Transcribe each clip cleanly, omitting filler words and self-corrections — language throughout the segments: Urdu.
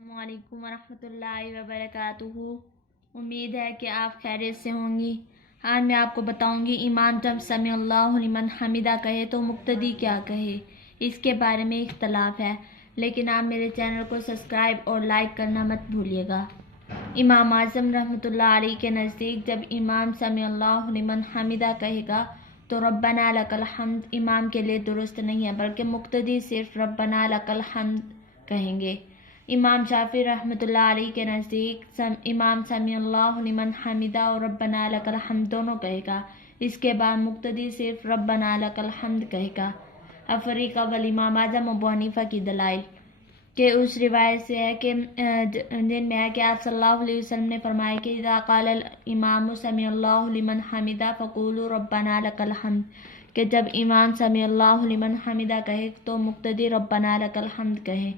السلام علیکم ورحمۃ اللہ وبرکاتہ۔ امید ہے کہ آپ خیریت سے ہوں گی۔ آج میں آپ کو بتاؤں گی امام جب سمیع اللہ لمن حمیدہ کہے تو مقتدی کیا کہے، اس کے بارے میں اختلاف ہے، لیکن آپ میرے چینل کو سبسکرائب اور لائک کرنا مت بھولیے گا۔ امام اعظم رحمۃ اللہ علیہ کے نزدیک جب امام سمیع اللہ لمن حمیدہ کہے گا تو ربنا لک الحمد امام کے لیے درست نہیں ہے، بلکہ مقتدی صرف ربنا لک الحمد کہیں گے۔ امام شافعی رحمۃ اللہ علیہ کے نزدیک امام سمیع اللہ لمن حمیدہ اور ربنا لک الحمد دونوں کہے گا، اس کے بعد مقتدی صرف ربنا لک الحمد کہے گا۔ اب فریق اول امام اعظم ابو حنیفہ کی دلائل کہ اس روایت سے ہے کہ جن میں ہے کہ آپ صلی اللہ علیہ وسلم نے فرمایا کہ اذا قال الامام سمیع اللہ لمن حمیدہ فقولوا ربنا لک الحمد، کہ جب امام سمیع اللہ لمن حمیدہ کہے تو مقتدی ربنا لک الحمد کہے۔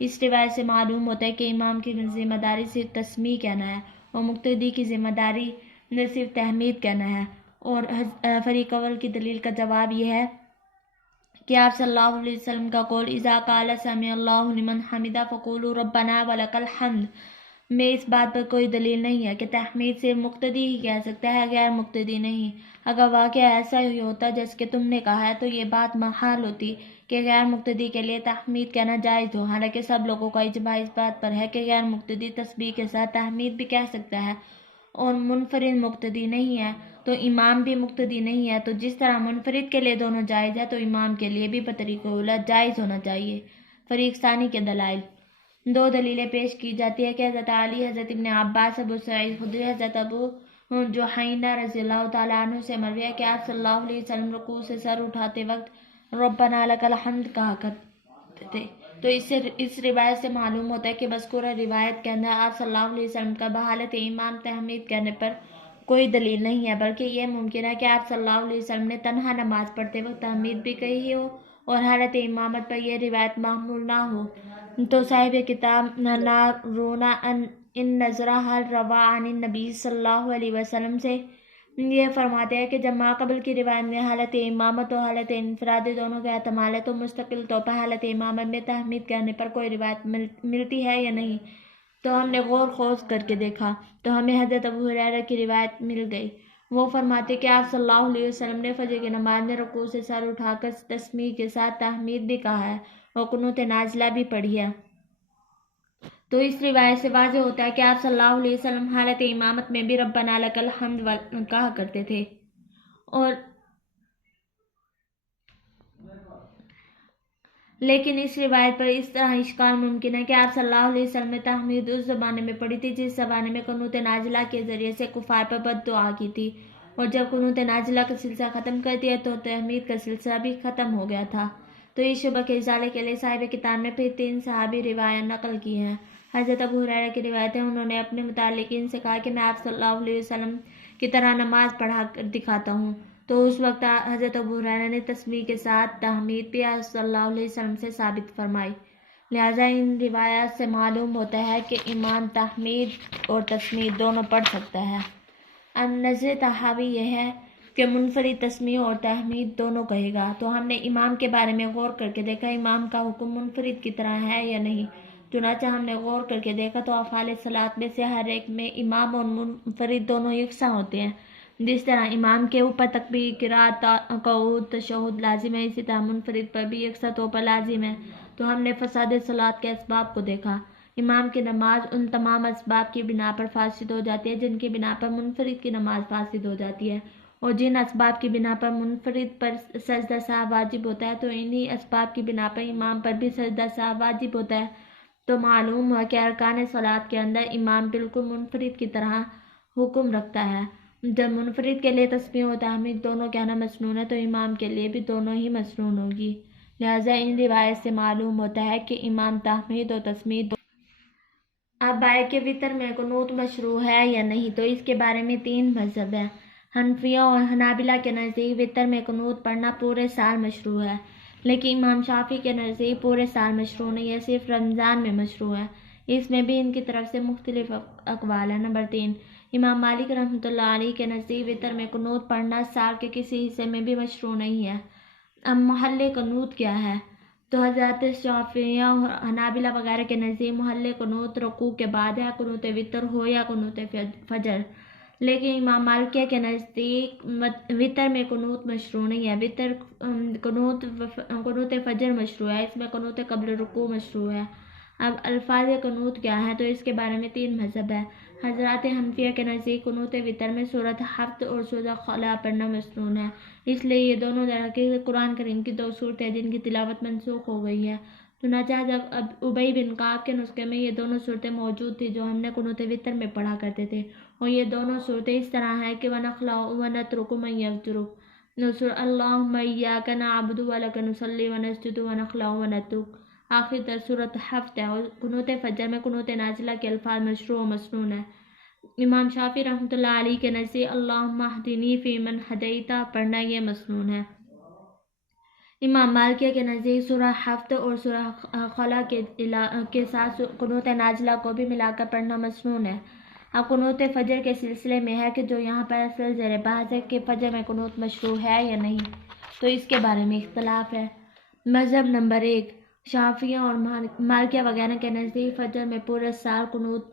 اس روایت سے معلوم ہوتا ہے کہ امام کی ذمہ داری صرف تسمیع کہنا ہے اور مقتدی کی ذمہ داری صرف تحمید کہنا ہے۔ اور فریق اول کی دلیل کا جواب یہ ہے کہ آپ صلی اللہ علیہ وسلم کا قول اذا قال سمیع اللہ لمن حمیدہ فقولوا ربنا ولک الحمد میں اس بات پر کوئی دلیل نہیں ہے کہ تحمید صرف مقتدی ہی کہہ سکتا ہے، غیر مقتدی نہیں۔ اگر واقعہ ایسا ہی ہوتا جیسے کہ تم نے کہا ہے تو یہ بات محال ہوتی کہ غیر مقتدی کے لیے تحمید کہنا جائز ہو، حالانکہ سب لوگوں کا اجماع اس بات پر ہے کہ غیر مقتدی تسبیح کے ساتھ تحمید بھی کہہ سکتا ہے اور منفرد مقتدی نہیں ہے تو امام بھی مقتدی نہیں ہے، تو جس طرح منفرد کے لیے دونوں جائز ہے تو امام کے لیے بھی بطریق اولیٰ جائز ہونا چاہیے۔ فریق ثانی کے دلائل دو دلیلیں پیش کی جاتی ہے کہ حضرت علی، حضرت ابن عباس، ابو سعید خدری، حضرت ابو جحینہ رضی اللہ تعالیٰ عنہ سے مروی ہے کہ آپ صلی اللہ علیہ وسلم رکوع سے سر اٹھاتے وقت ربنا لک الحمد کہا کرتے تھے، تو اس روایت سے معلوم ہوتا ہے کہ مذکورہ روایت کے اندر آپ صلی اللہ علیہ وسلم کا بحالت امام تحمید کہنے پر کوئی دلیل نہیں ہے، بلکہ یہ ممکن ہے کہ آپ صلی اللہ علیہ وسلم نے تنہا نماز پڑھتے وقت تحمید بھی کہی ہو اور حالت امامت پر یہ روایت محمول نہ ہو۔ تو صاحب کتاب نارون ان نظرہ حل روا عن النبی صلی اللہ علیہ وسلم سے یہ فرماتے ہیں کہ جب ماقبل کی روایت میں حالت امامت و حالت انفراد دونوں کا احتمال ہے تو مستقل طور پر حالت امامت میں تحمید کہنے پر کوئی روایت ملتی ہے یا نہیں۔ تو ہم نے غور خوض کر کے دیکھا تو ہمیں حضرت ابو ہریرہ کی روایت مل گئی۔ وہ فرماتے کہ آپ صلی اللہ علیہ وسلم نے فجر کی نماز میں رکوع سے سر اٹھا کر تسمیع کے ساتھ تحمید بھی کہا ہے اور قنوت نازلہ بھی پڑھی ہے۔ تو اس روایت سے واضح ہوتا ہے کہ آپ صلی اللہ علیہ وسلم حالت امامت میں بھی ربنا لک الحمد کہا کرتے تھے۔ اور لیکن اس روایت پر اس طرح اشکال ممکن ہے کہ آپ صلی اللہ علیہ وسلم نے تحمید اس زمانے میں پڑھی تھی جس زمانے میں قنوت نازلہ کے ذریعے سے کفار پر بد دعا کی تھی، اور جب قنوت نازلہ کا سلسلہ ختم کر دیا تو تحمید کا سلسلہ بھی ختم ہو گیا تھا۔ تو اس شبہ کے ازالے کے لیے صاحب کتاب نے پھر 3 صحابی روایت نقل کی ہیں۔ حضرت ابو ہریرہ کی روایت ہے، انہوں نے اپنے متعلقین سے کہا کہ میں آپ صلی اللہ علیہ وسلم کی طرح نماز پڑھا کر دکھاتا ہوں، تو اس وقت حضرت ابو ہریرہ نے تسمیع کے ساتھ تحمید بھی آپ صلی اللہ علیہ وسلم سے ثابت فرمائی۔ لہٰذا ان روایات سے معلوم ہوتا ہے کہ امام تحمید اور تسمیع دونوں پڑھ سکتا ہے۔ اب نظر طحاوی یہ ہے کہ منفرد تسمیع اور تحمید دونوں کہے گا، تو ہم نے امام کے بارے میں غور کر کے دیکھا امام کا حکم منفرد کی طرح ہے یا نہیں۔ چنانچہ ہم نے غور کر کے دیکھا تو افعال صلاۃ میں سے ہر ایک میں امام اور منفرد دونوں یکساں ہوتے ہیں۔ جس طرح امام کے اوپر تکبیر، قرات، قعود، تشہد لازم ہے، اسی طرح منفرد پر بھی یکساں طور پر لازم ہے۔ تو ہم نے فساد صلاۃ کے اسباب کو دیکھا۔ امام کی نماز ان تمام اسباب کی بنا پر فاسد ہو جاتی ہے جن کی بنا پر منفرد کی نماز فاسد ہو جاتی ہے، اور جن اسباب کی بنا پر منفرد پر سجدہ سہو واجب ہوتا ہے تو انہی اسباب کی بنا پر امام پر بھی سجدہ سہو واجب ہوتا ہے۔ تو معلوم ہوا کہ ارکان صلاۃ کے اندر امام بالکل منفرد کی طرح حکم رکھتا ہے۔ جب منفرد کے لیے تسبیح و تحمید دونوں کہنا مسنون ہے تو امام کے لیے بھی دونوں ہی مسنون ہوگی۔ لہٰذا ان روایت سے معلوم ہوتا ہے کہ امام تحمید اور تسمیع اب آئے کہ وتر میں قنوت مشروع ہے یا نہیں، تو اس کے بارے میں 3 مذہب ہیں۔ حنفیہ اور حنابلہ کے نزدیک وتر میں قنوت پڑھنا پورے سال مشروع ہے، لیکن امام شافعی کے نزدیک پورے سال مشروع نہیں ہے، صرف رمضان میں مشروع ہے۔ اس میں بھی ان کی طرف سے مختلف اقوال ہیں۔ نمبر 3، امام مالک رحمۃ اللہ علیہ کے نزدیک وتر میں قنوت پڑھنا سال کے کسی حصے میں بھی مشروع نہیں ہے۔ اب محل قنوت کیا ہے؟ تو حضرت شافعیہ اور حنابلہ وغیرہ کے نزدیک محل قنوت رکوع کے بعد ہے، قنوت وتر ہو یا قنوت فجر، لیکن امام مالکیہ کے نزدیک وتر میں قنوت مشروع نہیں ہے، وتر قنوت فجر مشروع ہے، اس میں قنوت قبل رکوع مشروع ہے۔ اب الفاظ قنوت کیا ہے تو اس کے بارے میں 3 مذہب ہے۔ حضرات حنفیہ کے نزدیک قنوت وتر میں سورۃ حفظ اور سورۃ خلا پڑھنا مسنون ہے، اس لیے یہ دونوں درجے قرآن کریم کی 2 صورتیں جن کی تلاوت منسوخ ہو گئی ہے۔ چنانچہ جب ابی بن کعب کے نسخے میں یہ دونوں صورتیں موجود تھیں جو ہم نے قنوت وتر میں پڑھا کرتے تھے، اور یہ دونوں صورتیں اس طرح ہیں کہ وَنَخْلَعُ وَنَتْرُكُ مَن يَفْجُرُ اللَّهُمَّ إِيَّاكَ نَعْبُدُ وَلَكَ نُصَلِّي وَنَسْجُدُ وَنَخْلَعُ وَنَتْرُكُ، آخر در صورت حفظ ہے، اور قنوت فجر میں قنوت نازلہ کے الفاظ مشروع و مسنون ہے۔ امام شافعی رحمۃ اللہ علیہ کے نزدیک اللہم اہدنی فیمن ہدیت پڑھنا یہ مسنون ہے۔ امام مالکیہ کے نزدیک سورہ حفظ اور سورہ خلا کے ساتھ قنوت نازلہ کو بھی ملا کر پڑھنا مسنون ہے۔ اب قنوت فجر کے سلسلے میں ہے کہ جو یہاں پر اصل زیر بحث ہے کہ فجر میں قنوت مشروع ہے یا نہیں، تو اس کے بارے میں اختلاف ہے۔ مذہب نمبر 1، شافعیہ اور مالکیہ وغیرہ کے نزدیک فجر میں پورے سال قنوت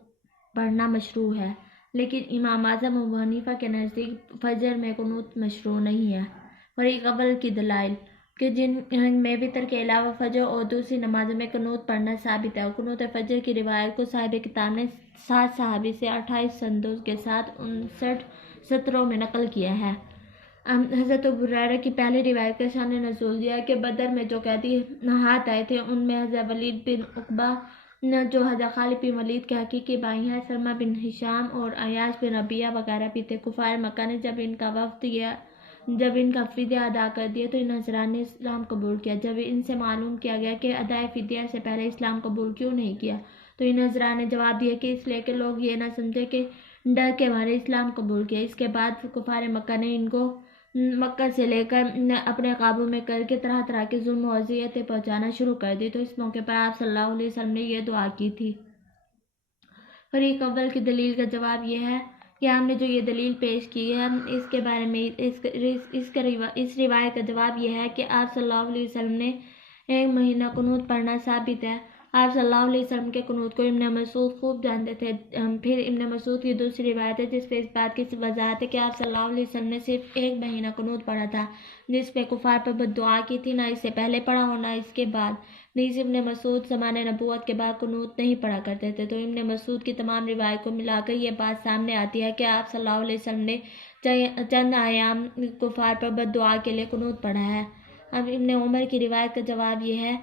پڑھنا مشروع ہے، لیکن امام اعظم ابو حنیفہ کے نزدیک فجر میں قنوت مشروع نہیں ہے۔ فریق اول کی دلائل کہ جن میں وتر کے علاوہ فجر اور دوسری نمازوں میں قنوت پڑھنا ثابت ہے، اور قنوت فجر کی روایت کو صاحب کتاب نے 7 صحابی سے 28 سندوں کے ساتھ 59 سطروں میں نقل کیا ہے۔ حضرت ابو ہریرہ کی پہلی روایت کا شان نزول دیا کہ بدر میں جو قیدی ہاتھ آئے تھے ان میں حضرت ولید بن عقبہ جو حضرت خالد بن ولید کے حقیقی بھائی ہیں، سلمہ بن ہشام اور عیاش بن ربیعہ وغیرہ بھی تھے۔ کفار مکہ نے جب ان کا فدیہ ادا کر دیا تو ان حضرات نے اسلام قبول کیا۔ جب ان سے معلوم کیا گیا کہ ادائے فدیہ سے پہلے اسلام قبول کیوں نہیں کیا تو ان حضرات نے جواب دیا کہ اس لیے کہ لوگ یہ نہ سمجھے کہ ڈر کے مارے اسلام قبول کیا۔ اس کے بعد کفار مکہ نے ان کو مکہ سے لے کر اپنے قابو میں کر کے طرح طرح کے ظلم و اذیتیں پہنچانا شروع کر دی، تو اس موقع پر آپ صلی اللہ علیہ وسلم نے یہ دعا کی تھی۔ فریق اول کی دلیل کا جواب یہ ہے کہ ہم نے جو یہ دلیل پیش کی ہے اس کے بارے میں اس روایت کا جواب یہ ہے کہ آپ صلی اللہ علیہ وسلم نے 1 مہینہ قنوت پڑھنا ثابت ہے۔ آپ صلی اللہ علیہ وسلم کے قنوت کو ابن مسعود خوب جانتے تھے۔ پھر ابن مسعود کی دوسری روایت ہے جس پہ اس بات کی وضاحت ہے کہ آپ صلی اللہ علیہ وسلم نے صرف 1 مہینہ قنوت پڑھا تھا، جس پہ کفار پر بد دعا کی تھی، نہ اس سے پہلے پڑھا اور نہ اس کے بعد۔ نیز ابن مسعود زمان نبوت کے بعد قنوت نہیں پڑھا کرتے تھے، تو ابن مسعود کی تمام روایت کو ملا کر یہ بات سامنے آتی ہے کہ آپ صلی اللہ علیہ وسلم نے چند ایام کفار پر بد دعا کے لیے قنوت پڑھا ہے۔ اب ابن عمر کی روایت کا جواب یہ ہے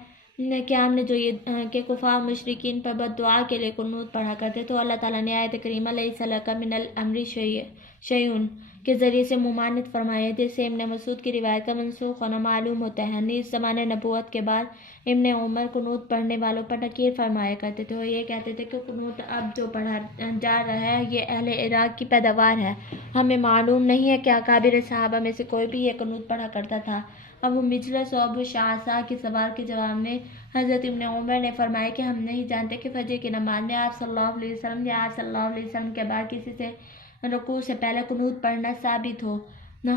کہ ہم نے جو یہ کہ کفار مشرکین پر بد دعا کے لیے قنوت پڑھا کرتے تو اللہ تعالیٰ نے آیت کریمہ لیس لک من الامر شیء کے ذریعے سے ممانعت فرمائی ہے، جس سے ابن مسعود کی روایت کا منسوخ ہونا معلوم ہوتا ہے۔ نیز زمانے نبوت کے بعد ابن عمر قنوت پڑھنے والوں پر نکیر فرمایا کرتے تھے اور یہ کہتے تھے کہ قنوت اب جو پڑھا جا رہا ہے یہ اہل عراق کی پیداوار ہے، ہمیں معلوم نہیں ہے کہ اکابر صحابہ میں سے کوئی بھی یہ قنوت پڑھا کرتا تھا۔ ابو مجلس و ابو شعثاء کے سوال کے جواب میں حضرت ابن عمر نے فرمایا کہ ہم نہیں جانتے کہ فجر کی نماز میں آپ صلی اللہ علیہ وسلم یا آپ صلی اللہ علیہ وسلم کے بعد کسی سے رکوع سے پہلے قنوت پڑھنا ثابت ہو۔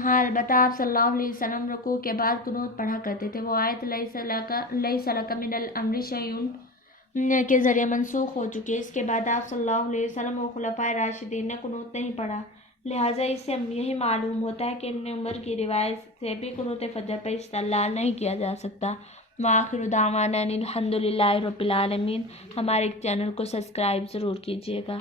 ہاں البتہ آپ صلی اللہ علیہ وسلم رکوع کے بعد قنوت پڑھا کرتے تھے، وہ آیت لیس لک من الامر شیء کے ذریعے منسوخ ہو چکی ہے۔ اس کے بعد آپ صلی اللہ علیہ وسلم اور خلفائے راشدین نے قنوت نہیں پڑھا، لہٰذا اس سے یہی معلوم ہوتا ہے کہ ابن عمر کی روایت سے بھی قنوت فجر پر استدلال نہیں کیا جا سکتا۔ وآخر دعوانا ان الحمد للہ رب العالمین۔ ہمارے چینل کو سبسکرائب ضرور کیجیے گا۔